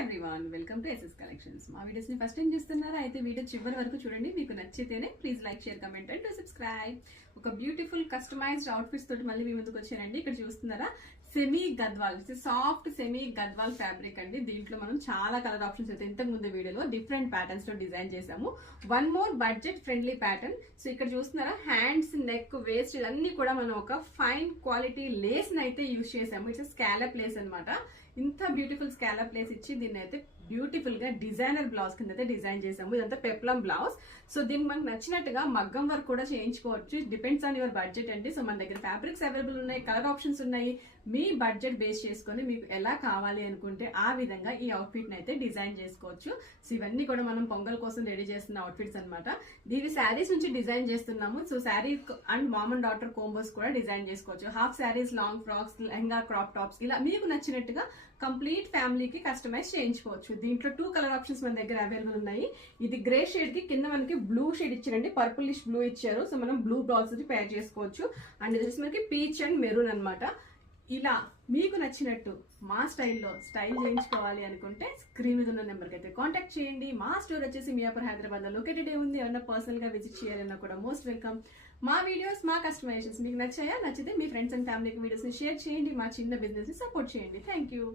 Everyone welcome to SS collections. మా videos ని first time చూస్తున్నారా అయితే వీడియో చివరి వరకు చూడండి. మీకు నచ్చితేనే please like share comment and subscribe. ఒక బ్యూటిఫుల్ కస్టమైజ్డ్ అవుట్ఫిట్స్ తోటి మళ్ళీ మీ ముందుకు వచ్చానండి. ఇక్కడ చూస్తున్నారా semi Gadwal, soft semi Gadwal fabric అండి. దీంట్లో మనం చాలా కలర్ ఆప్షన్స్ అయితే ఇంతకు ముందు వీడియోలో డిఫరెంట్ ప్యాటర్న్స్ లో డిజైన్ చేసాము. One more budget friendly pattern. So ఇక్కడ చూస్తున్నారా హ్యాండ్స్, నెక్, వేస్ట్ ఇవన్నీ కూడా మనం ఒక ఫైన్ క్వాలిటీ లేస్ అయితే యూజ్ చేసాము. ఇట్స్ స్కాలప్ లేస్ అనమాట. ఇంత బ్యూటిఫుల్ స్కాలప్ లేస్ ఇచ్చి దీన్ని అయితే బ్యూటిఫుల్ గా డిజైనర్ బ్లౌజ్ కింద అయితే డిజైన్ చేసాము. ఇదంతా పెప్లం బ్లౌజ్. సో దీనికి మనకు నచ్చినట్టుగా మగ్గం వర్క్ కూడా చేయించుకోవచ్చు. డిపెండ్స్ ఆన్ యువర్ బడ్జెట్ అండి. సో మన దగ్గర ఫ్యాబ్రిక్స్ అవైలబుల్ ఉన్నాయి, కలర్ ఆప్షన్స్ ఉన్నాయి. మీ బడ్జెట్ బేస్ చేసుకొని మీకు ఎలా కావాలి అనుకుంటే ఆ విధంగా ఈ అవుట్ఫిట్ ని అయితే డిజైన్ చేసుకోవచ్చు. సో ఇవన్నీ కూడా మనం పొంగల్ కోసం రెడీ చేస్తున్న అవుట్ఫిట్స్ అనమాట. దీని శారీస్ నుంచి డిజైన్ చేస్తున్నాము. So sari and mom and daughter combos కూడా డిజైన్ చేసుకోవచ్చు. Half saris, long frocks, lehenga, crop tops ఇలా మీకు నచ్చినట్టుగా కంప్లీట్ ఫ్యామిలీకి కస్టమైజ్ చేయించుకోవచ్చు. దీంట్లో 2 కలర్ ఆప్షన్స్ మన దగ్గర అవైలబుల్ ఉన్నాయి. ఇది గ్రే షేడ్ కి కింద మనకి బ్లూ షేడ్ ఇచ్చారండి, పర్పులిష్ బ్లూ ఇచ్చారు. సో మనం బ్లూ బ్లౌజ్ పేర్ చేసుకోవచ్చు. అండ్ ఇది మనకి పీచ్ అండ్ మెరూన్ అనమాట. ఇలా మీకు నచ్చినట్టు మా స్టైల్లో స్టైల్ చేయించుకోవాలి అనుకుంటే స్క్రీన్ మీద ఉన్న నెంబర్కి అయితే కాంటాక్ట్ చేయండి. మా స్టోర్ వచ్చేసి మియాపూర్, హైదరాబాద్ లో లొకేటెడ్ ఉంది. ఏమన్నా పర్సనల్ గా విజిట్ చేయాలన్నా కూడా మోస్ట్ వెల్కమ్. మా వీడియోస్, మా కస్టమైజేషన్స్ మీకు నచ్చాయా? నచ్చితే మీ ఫ్రెండ్స్ అండ్ ఫ్యామిలీకి వీడియోస్ ని షేర్ చేయండి. మా చిన్న బిజినెస్ ని సపోర్ట్ చేయండి. Thank you.